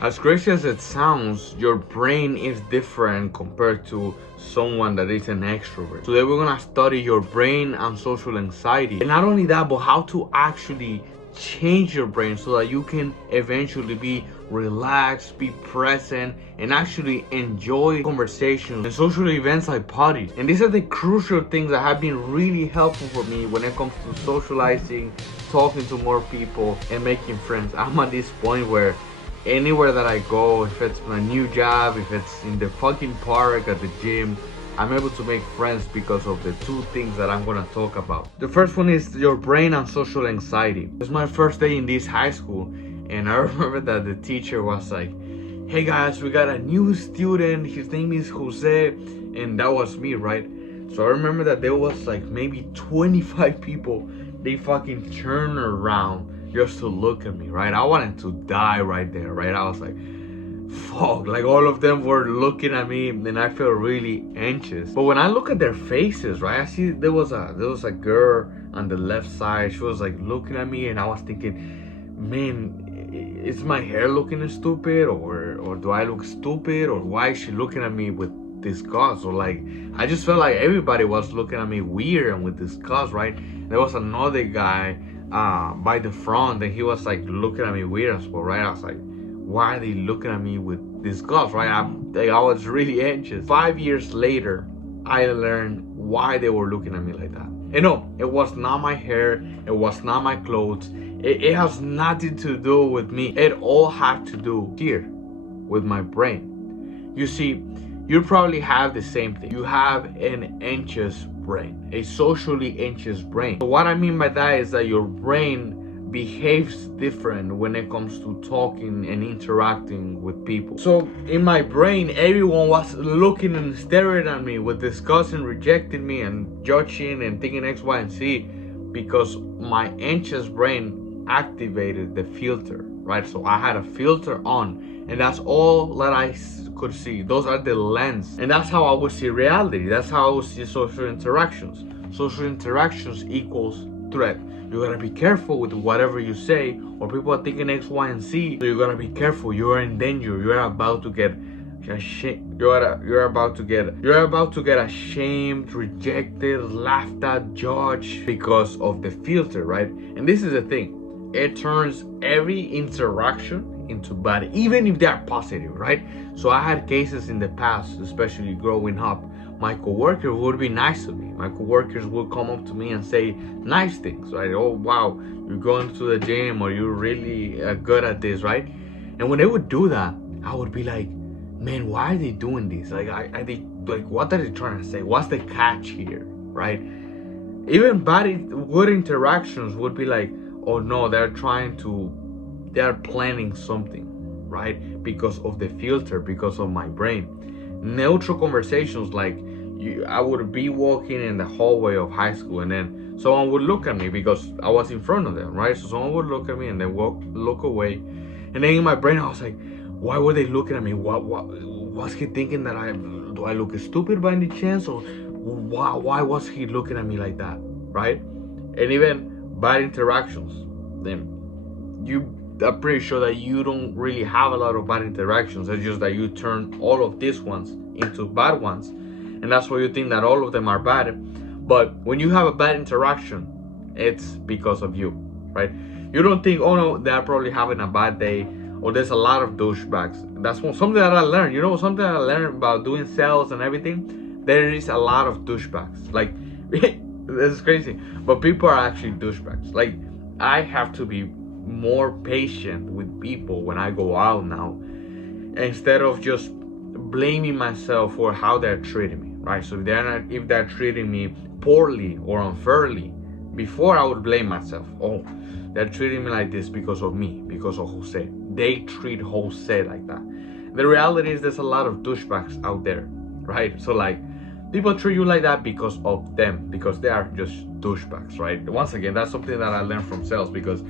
As crazy as it sounds, your brain is different compared to someone that is an extrovert. Today we're gonna study your brain and social anxiety. And not only that, but how to actually change your brain so that you can eventually be relaxed, be present, and actually enjoy conversations and social events like parties. And these are the crucial things that have been really helpful for me when it comes to socializing, talking to more people, and making friends. I'm at this point where anywhere that I go, if it's my new job, if it's in the fucking park, at the gym, I'm able to make friends because of the two things that I'm gonna talk about. The first one is your brain and social anxiety. It was my first day in this high school, and I remember that the teacher was like, "Hey guys, we got a new student, his name is Jose," and that was me, right? So I remember that there was like maybe 25 people. They fucking turned around just to look at me, right? I wanted to die right there, right? I was like, fuck, like all of them were looking at me, and I felt really anxious. But when I look at their faces, right, I see there was a girl on the left side. She was like looking at me, and I was thinking, man, is my hair looking stupid, or do I look stupid, or why is she looking at me with disgust? Or like, I just felt like everybody was looking at me weird and with disgust, right? There was another guy by the front, and he was like looking at me weird as well, right? I was like, why are they looking at me with disgust, right? I was really anxious. 5 years later, I learned why they were looking at me like that. And no, it was not my hair, it was not my clothes, it has nothing to do with me. It all had to do here with my brain. You see, you probably have the same thing. You have an anxious brain, a socially anxious brain. So what I mean by that is that your brain behaves different when it comes to talking and interacting with people. So in my brain, everyone was looking and staring at me with disgust and rejecting me and judging and thinking X, Y, and Z, because my anxious brain activated the filter, right? So I had a filter on, and that's all that I could see. Those are the lens, and that's how I would see reality. That's how I would see social interactions. Social interactions equals threat. You gotta be careful with whatever you say, or people are thinking X, Y, and Z. So you gotta be careful. You are in danger. You are about to get ashamed. You're about to get ashamed, rejected, laughed at, judged because of the filter, right? And this is the thing. It turns every interaction into bad, even if they're positive, right? So I had cases in the past, especially growing up. My coworkers would be nice to me. My coworkers would come up to me and say nice things, right? Oh, wow, you're going to the gym, or you're really good at this, right? And when they would do that, I would be like, man, why are they doing this? Like, what are they trying to say? What's the catch here, right? Even good interactions would be like, oh no, they're planning something, right? Because of the filter, because of my brain. Neutral conversations, like I would be walking in the hallway of high school, and then someone would look at me because I was in front of them, right? So someone would look at me and then look away, and then in my brain I was like, why were they looking at me? What was he thinking? That do I look stupid by any chance, or why was he looking at me like that, right? And even bad interactions, then I'm pretty sure that you don't really have a lot of bad interactions. It's just that you turn all of these ones into bad ones, and that's why you think that all of them are bad. But when you have a bad interaction, it's because of you, right? You don't think, oh no, they're probably having a bad day, or there's a lot of douchebags. That's something that I learned. You know, something that I learned about doing sales and everything. There is a lot of douchebags. Like, this is crazy, but people are actually douchebags. Like, I have to be more patient with people when I go out now, instead of just blaming myself for how they're treating me, right? So if they're treating me poorly or unfairly, before I would blame myself. Oh, they're treating me like this because of me, because of Jose. They treat Jose like that. The reality is there's a lot of douchebags out there, right? So like, people treat you like that because of them, because they are just douchebags, right? Once again, that's something that I learned from sales, because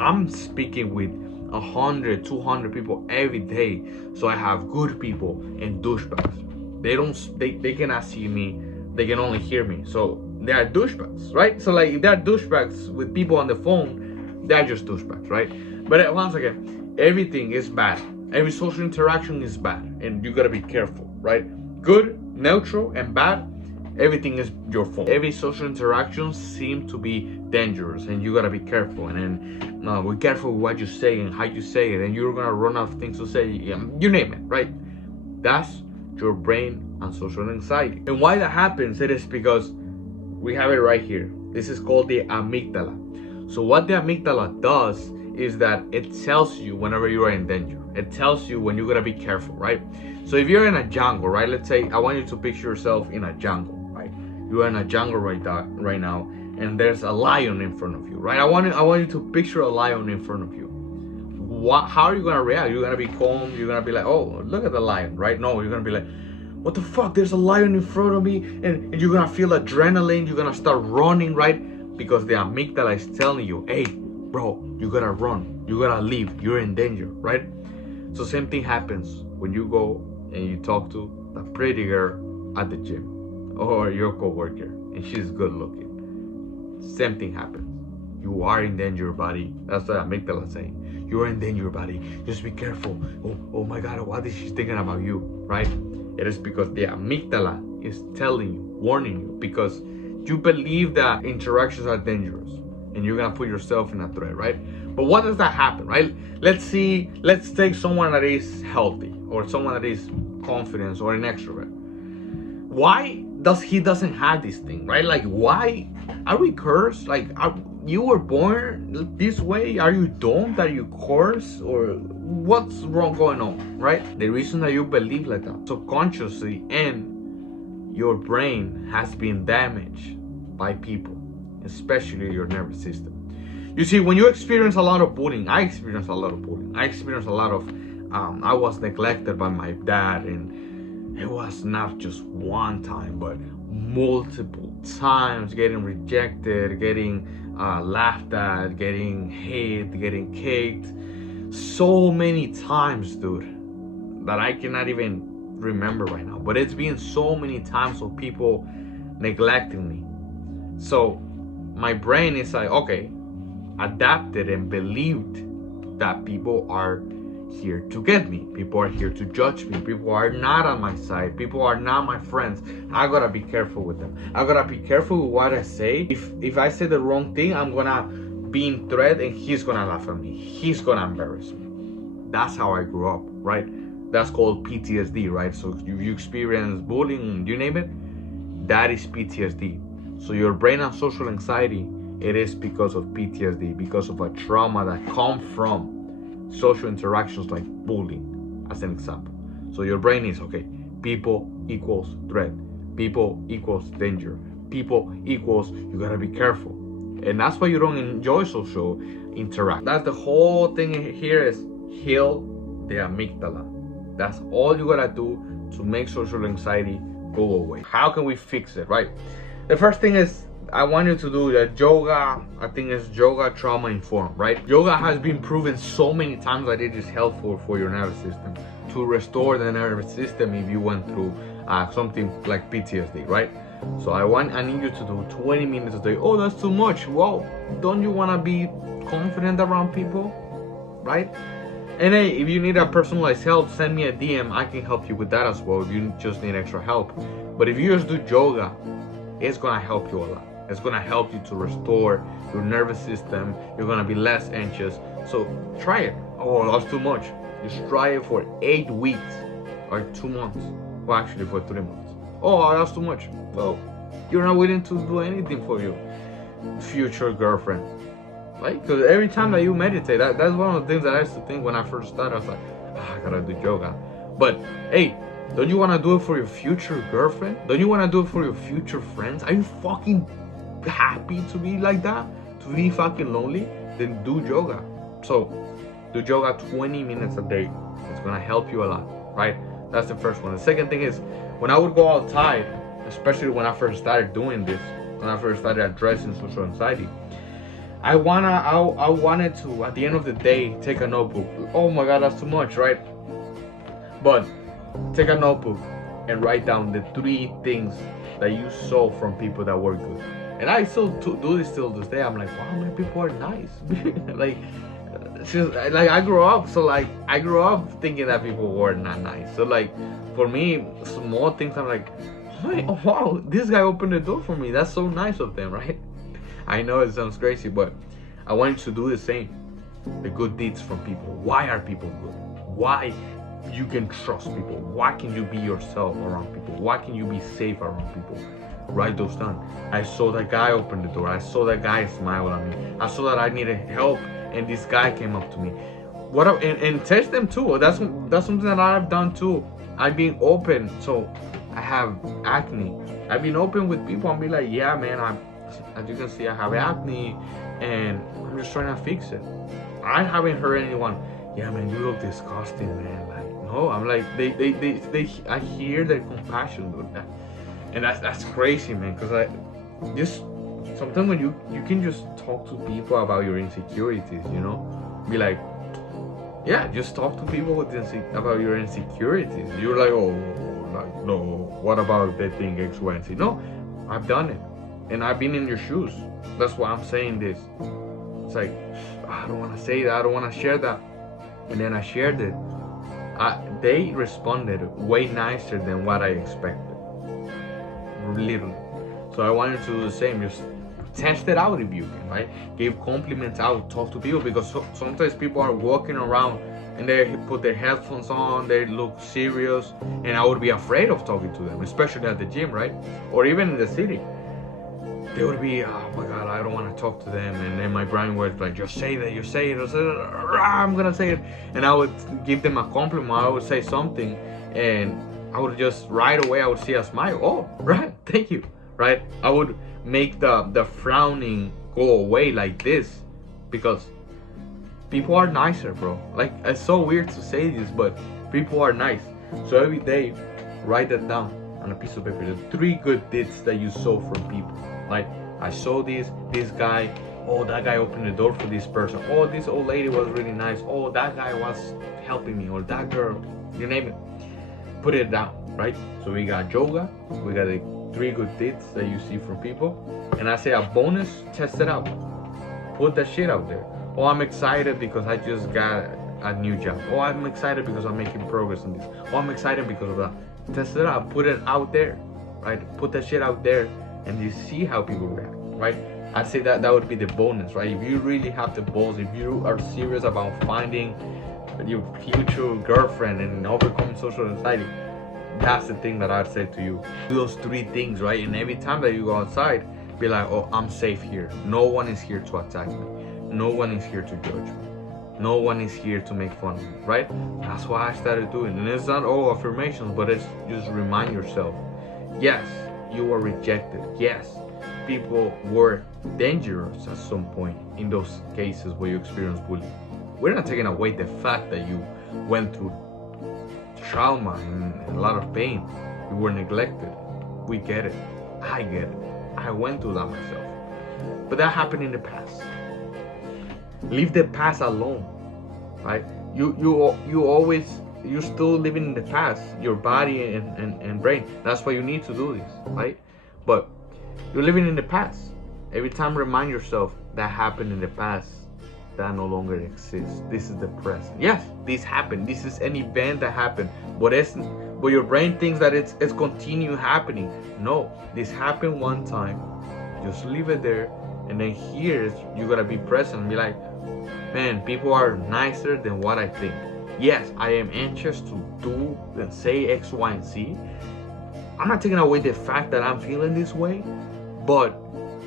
I'm speaking with 100, 200 people every day. So I have good people and douchebags. They cannot see me, they can only hear me. So they are douchebags, right? So like, if they're douchebags with people on the phone, they're just douchebags, right? But once again, everything is bad. Every social interaction is bad, and you gotta be careful, right? Good, neutral, and bad, everything is your fault. Every social interaction seems to be dangerous, and you gotta be careful. And then, no, be careful with what you say and how you say it, and you're gonna run out of things to say. You name it, right? That's your brain and social anxiety. And why that happens, it is because we have it right here. This is called the amygdala. So what the amygdala does is that it tells you whenever you are in danger. It tells you when you gotta be careful, right? So if you're in a jungle, right? Let's say I want you to picture yourself in a jungle, right? You're in a jungle right now, and there's a lion in front of you, right? I want you to picture a lion in front of you. How are you gonna react? You're gonna be calm. You're gonna be like, oh, look at the lion, right? No, you're gonna be like, what the fuck? There's a lion in front of me, and you're gonna feel adrenaline. You're gonna start running, right? Because the amygdala is telling you, hey, bro, you gotta run. You gotta leave. You're in danger, right? So same thing happens when you go and you talk to the pretty girl at the gym, or your coworker, and she's good looking. Same thing happens. You are in danger, buddy. That's what amygdala is saying. You're in danger, buddy. Just be careful. Oh my God, what is she thinking about you, right? It is because the amygdala is telling you, warning you, because you believe that interactions are dangerous and you're gonna put yourself in a threat, right? But what does that happen, right? Let's take someone that is healthy or someone that is confident or an extrovert. Why doesn't have this thing, right? Like, why are we cursed? Like, you were born this way? Are you dumb that you curse? Or what's wrong going on, right? The reason that you believe like that subconsciously, and your brain has been damaged by people, especially your nervous system. You see, when you experience a lot of bullying, I experienced a lot of bullying. I experienced a lot of, I was neglected by my dad, and it was not just one time, but multiple times, getting rejected, getting laughed at, getting hate, getting kicked. So many times, dude, that I cannot even remember right now. But it's been so many times of people neglecting me. So my brain is like, okay, adapted and believed that people are here to get me. People are here to judge me. People are not on my side. People are not my friends. I gotta be careful with them. I gotta be careful with what I say. If I say the wrong thing, I'm gonna be in threat and he's gonna laugh at me. He's gonna embarrass me. That's how I grew up, right? That's called PTSD, right? So if you experience bullying, you name it, that is PTSD. So your brain and social anxiety, it is because of PTSD, because of a trauma that comes from social interactions like bullying, as an example. So your brain is, okay, people equals threat, people equals danger, people equals you gotta be careful. And that's why you don't enjoy social interaction. That's the whole thing here, is heal the amygdala. That's all you gotta do to make social anxiety go away. How can we fix it, right? The first thing is, I want you to do the yoga. I think it's yoga trauma informed, right? Yoga has been proven so many times that it is helpful for your nervous system, to restore the nervous system if you went through something like PTSD, right? So I need you to do 20 minutes a day. Oh, that's too much. Well, don't you want to be confident around people, right? And hey, if you need a personalized help, send me a DM. I can help you with that as well if you just need extra help. But if you just do yoga, it's gonna help you a lot. It's gonna help you to restore your nervous system. You're gonna be less anxious. So try it. Oh, that's too much. Just try it for 8 weeks or 2 months. Well, actually for 3 months. Oh, that's too much. Well, you're not willing to do anything for your future girlfriend, right? Because every time that you meditate, that's one of the things that I used to think when I first started. I was like, I gotta do yoga. But hey, don't you want to do it for your future girlfriend? Don't you want to do it for your future friends? Are you fucking happy to be like that? To be fucking lonely? Then do yoga. So do yoga 20 minutes a day. It's gonna help you a lot, right? That's the first one. The second thing is, when I would go outside, especially when I first started doing this, when I first started addressing social anxiety, I wanted to, at the end of the day, take a notebook. Oh my God, that's too much, right? But take a notebook and write down the 3 things that you saw from people that were good. And I still do this till this day. I'm like, wow, man, people are nice. Like, just like I grew up thinking that people were not nice. So like for me, small things I'm like, oh wow, this guy opened the door for me. That's so nice of them, right? I know it sounds crazy, but I want you to do the same. The good deeds from people. Why are people good? Why you can trust people? Why can you be yourself around people? Why can you be safe around people? Write those down. I saw that guy open the door. I saw that guy smile at me. I saw that I needed help, and this guy came up to me. And test them too. That's something that I've done too. I've been open. So I have acne. I've been open with people and be like, yeah, man. As you can see, I have acne, and I'm just trying to fix it. I haven't heard anyone, yeah, man, you look disgusting, man. Like, no, I'm like, I hear their compassion with that. And that's crazy, man, because I just sometimes when you can just talk to people about your insecurities, you know, be like, yeah, just talk to people with about your insecurities. You're like, oh, like, no, what about if they think X, Y, and Z? No, I've done it, and I've been in your shoes. That's why I'm saying this. It's like, I don't want to say that, I don't want to share that, and then I shared it. They responded way nicer than what I expected. Literally. So I wanted to do the same. Just test it out if you can, right? Give compliments out, talk to people, because sometimes people are walking around and they put their headphones on, they look serious, and I would be afraid of talking to them, especially at the gym, right? Or even in the city. They would be, oh my God, I don't want to talk to them. And then my brain was like, just say that, you say it. I'm going to say it. And I would give them a compliment. I would say something, and I would just right away, I would see a smile. Oh, right, thank you, right? I would make the frowning go away like this, because people are nicer, bro. Like, it's so weird to say this, but people are nice. So every day, write that down on a piece of paper. The 3 good deeds that you saw from people. Like, I saw this guy. Oh, that guy opened the door for this person. Oh, this old lady was really nice. Oh, that guy was helping me, or that girl, you name it. Put it down, right? So we got yoga, we got the 3 good deeds that you see from people, and I say a bonus, test it out. Put that shit out there. Oh, I'm excited because I just got a new job. Oh, I'm excited because I'm making progress in this. Oh, I'm excited because of that. Test it out, put it out there, right? Put that shit out there, and you see how people react, right? I say that would be the bonus, right? If you really have the balls, if you are serious about finding your future girlfriend and overcoming social anxiety, that's the thing that I'd say to you. Do those 3 things, right? And every time that you go outside, be like, oh, I'm safe here. No one is here to attack me. No one is here to judge me. No one is here to make fun of me, right? That's what I started doing. And it's not all affirmations, but it's just remind yourself, yes, you were rejected. Yes, people were dangerous at some point in those cases where you experienced bullying. We're not taking away the fact that you went through trauma and a lot of pain. You were neglected. We get it. I get it. I went through that myself. But that happened in the past. Leave the past alone, right? You're still living in the past, your body and brain. That's why you need to do this, right? But you're living in the past. Every time remind yourself that happened in the past, that no longer exists. This is the present. Yes, this happened. This is an event that happened, but your brain thinks that it's continue happening. No, this happened one time. Just leave it there, and then here you gotta be present and be like, man, people are nicer than what I think. Yes, I am anxious to do and say X, Y, and Z. I'm not taking away the fact that I'm feeling this way, but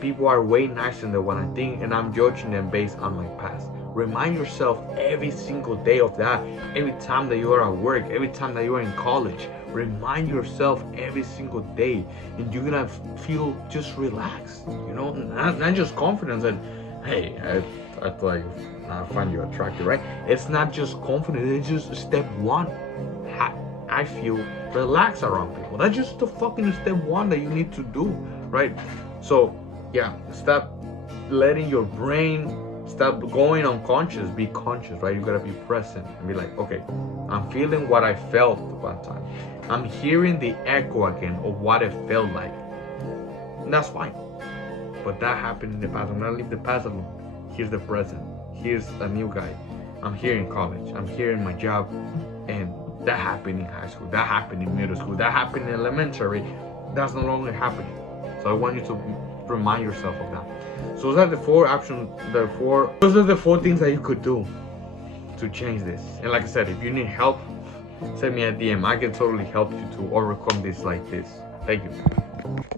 people are way nicer than what I think, and I'm judging them based on my past. Remind yourself every single day of that. Every time that you are at work, every time that you are in college, remind yourself every single day, and you're gonna feel just relaxed. You know, not just confidence and hey, I thought I find you attractive, right? It's not just confidence. It's just step 1. I feel relaxed around people. That's just the fucking step 1 that you need to do, right? So yeah, stop letting your brain stop going unconscious. Be conscious, right? You gotta be present and be like, okay, I'm feeling what I felt one time. I'm hearing the echo again of what it felt like. And that's fine. But that happened in the past. I'm gonna leave the past alone. Here's the present. Here's a new guy. I'm here in college, I'm here in my job, and that happened in high school, that happened in middle school, that happened in elementary. That's no longer happening. So I want you to remind yourself of that. So those are the four options, those are the four things that you could do to change this. And like I said, if you need help, send me a DM. I can totally help you to overcome this like this. Thank you.